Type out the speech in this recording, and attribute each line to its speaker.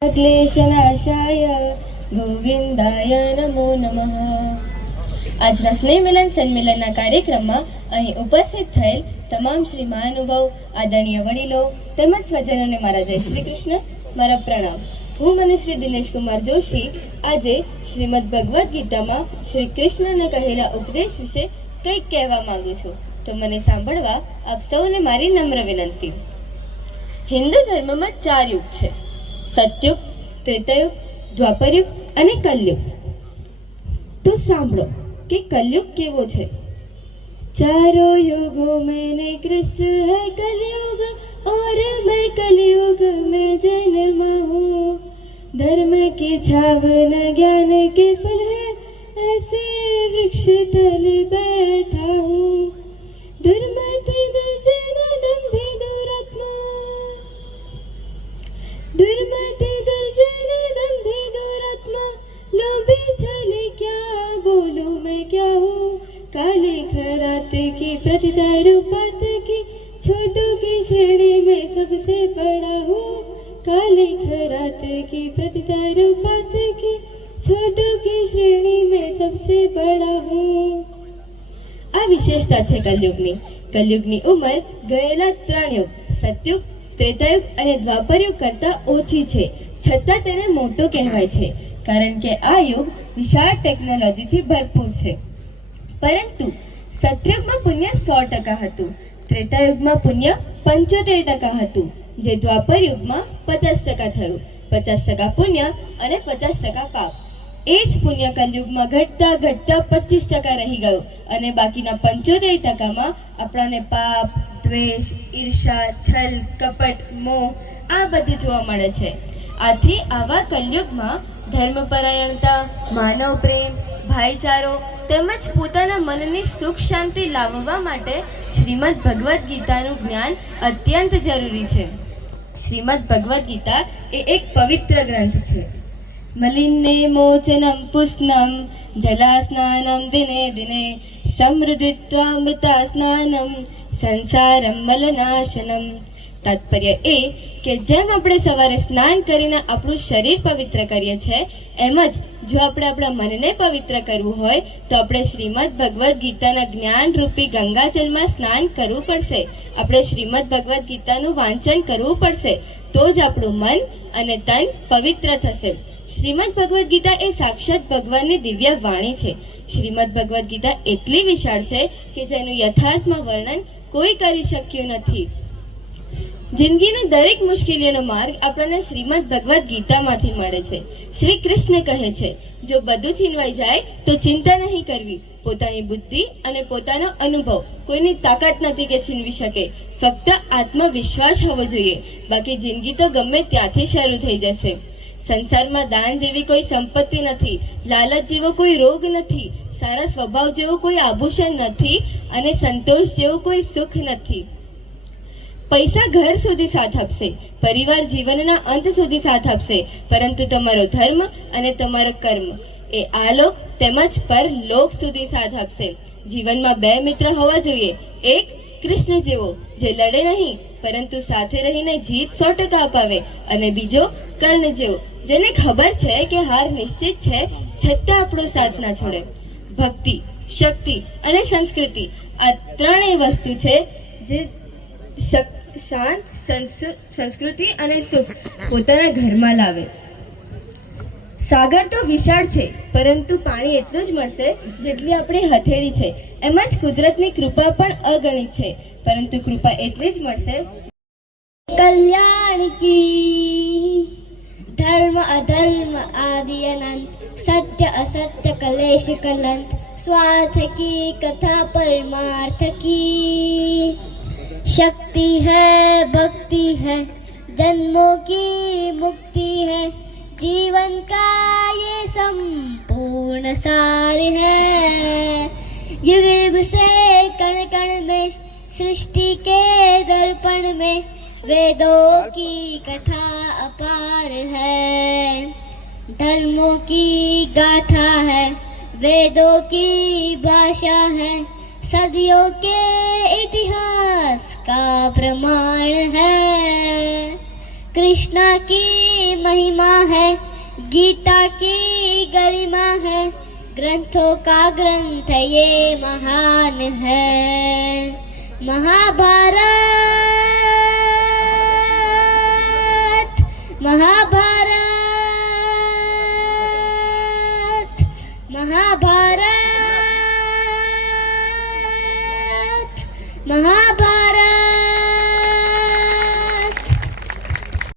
Speaker 1: ક્લેશનાશાય ગોવિંદાય નમો નમઃ આજના સ્નેહ મિલન સન્મેલનના કાર્યક્રમમાં અહીં ઉપસ્થિત થયેલ તમામ શ્રી મહાનુભાવ આદરણીય વડીલો તેમજ સ્વજનોને મારા જય શ્રી કૃષ્ણ, મારા પ્રણામ. હું મનુશ્રી દિનેશ કુમાર જોશી, આજે શ્રીમદ ભગવદ્ ગીતામાં શ્રી કૃષ્ણને કહેલા ઉપદેશ વિશે કંઈક કહેવા માંગુ છું. તો મને સાંભળવા આપ સૌને મારી નમ્ર વિનંતી. હિન્દુ ધર્મમાં ચાર યુગ છે. સતયુગ ત્રેતાયુગ દ્વાપરયુગ અને કલયુગ તો સાંભળો કે કલયુગ કેવો છે ચારો युगों मैंने कृष्ण है कलयुग और मैं कलयुग में जन्मा हूँ धर्म की छावन ज्ञान के फल है ऐसे वृक्ष तल की प्रतिता रूपात की छोटों की श्रेणी में सबसे बड़ा हूँ काले खरात की प्रतिता रूपात की छोटों की श्रेणी में सबसे बड़ा हूँ આ વિશેષતા છે કલયુગની કલયુગની ઉંમર ગયેલા ત્રણ યુગ સતયુગ ત્રેતાયુગ અને દ્વાપરયુગ કરતાં ઓછી છે છતાં તેને મોટો કહેવાય છે કારણ કે આ યુગ વિશાળ ટેકનોલોજીથી ભરપૂર છે પરંતુ સતયુગમાં પુણ્ય સો ટકા હતું. ત્રેતાયુગમાં પુણ્ય પંચોતેર ટકા હતું. જે દ્વાપર યુગમાં પચાસ ટકા થયું. પચાસ ટકા પુણ્ય અને પચાસ ટકા પાપ. એ જ પુણ્ય કલયુગમાં ઘટતા ઘટતા પચીસ ટકા રહી ગયું અને બાકીના પંચોતેર ટકામાં આપણને પાપ, દ્વેષ ઈર્ષા છલ, કપટ, મોહ આ બધું જોવા મળે છે. આથી આવા કલયુગમાં ધર્મપરાયણતા માનવ પ્રેમ ભાઈચારો તેમજ પોતાના મનની સુખ શાંતિ લાવવા માટે શ્રીમદ ભગવદ્ ગીતાનું જ્ઞાન અત્યંત જરૂરી છે. શ્રીમદ ભગવદ્ ગીતા એ એક પવિત્ર ગ્રંથ છે. મલિને મોચનમ પુષ્ણમ જલાસ્નાનમ દિને દિને સમૃદ્ધિત્વામૃતા સ્નાનમ સંસારમ મલનાશનમ તાત્પર્ય એ કે જેમ આપણે સવારે સ્નાન કરીને આપણું શરીર પવિત્ર કરીએ છીએ એમ જ જો આપણે આપણા મનને પવિત્ર કરવું હોય, તો આપણે શ્રીમદ ભગવદ્ ગીતાના જ્ઞાન રૂપી ગંગાજલમાં સ્નાન કરવું પડશે. આપણે શ્રીમદ ભગવદ્ ગીતાનું વાંચન કરવું પડશે. તો જ આપણું મન અને તન પવિત્ર થશે. શ્રીમદ ભગવદ્ ગીતા એ સાક્ષાત ભગવાનની દિવ્ય વાણી છે. શ્રીમદ ભગવદ્ ગીતા એટલી વિશાળ છે કે જેનું યથાર્થમાં વર્ણન કોઈ કરી શક્યું નથી. જિંદગીની દરેક મુશ્કેલીઓનો માર્ગ આપણને શ્રીમદ ભગવદ્ ગીતામાંથી મળે છે. શ્રી કૃષ્ણ કહે છે, જો બધું છીનવાઈ જાય, તો ચિંતા નહીં કરવી. પોતાની બુદ્ધિ અને પોતાનો અનુભવ કોઈની તાકાત નથી કે છીનવી શકે. ફક્ત આત્મવિશ્વાસ હોવો જોઈએ. બાકી જિંદગી તો ગમે ત્યાંથી શરૂ થઈ જશે. સંસારમાં દાન જેવી કોઈ સંપત્તિ નથી, લાલચ જેવો કોઈ રોગ નથી, સારા સ્વભાવ જેવો કોઈ આભૂષણ નથી અને સંતોષ જેવો કોઈ સુખ નથી. પૈસા ઘર સુધી સાથ આપશે, પરિવાર જીવનના અંત સુધી સાથ આપશે, પરંતુ તમારો ધર્મ અને તમારો કર્મ એ આલોક તેમજ પરલોક સુધી સાથ આપશે. જીવનમાં બે મિત્ર હોવા જોઈએ, એક કૃષ્ણ જેવો, જે લડે નહીં, પરંતુ સાથે રહીને જીત સો ટકા અપાવે, અને બીજો કર્ણ જેવો, જેને ખબર છે કે હાર નિશ્ચિત છે, છતાં આપણો સાથ ના છોડે. ભક્તિ, શક્તિ અને સંસ્કૃતિ આ ત્રણેય વસ્તુ છે, જે શક- શાંત સંસ્કૃતિ અને સુખ પોતાના ઘરમાં લાવે. સાગર તો વિશાળ છે, પરંતુ પાણી એટલું જ મળશે જેટલી આપણી હથેળી છે. એમ જ કુદરતની કૃપા પણ અગણિત છે, પરંતુ કૃપા એટલી જ મળશે.
Speaker 2: કલ્યાણ કી, ધર્મ અધર્મ આદિ અનંત, સત્ય અસત્ય કલેશ કલંત, સ્વાર્થ કી, કથા પરમાર્થ કી. शक्ति है, भक्ति है, जन्मों की मुक्ति है, जीवन का ये संपूर्ण सार है। युग युग से कण कण में, सृष्टि के दर्पण में, वेदों की कथा अपार है। धर्मों की गाथा है, वेदों की भाषा है, सदियों के इतिहास का प्रमाण है कृष्णा की महिमा है गीता की गरिमा है ग्रंथों का ग्रंथ ये महान है महाभारत महाभारत महाभारत महाभारत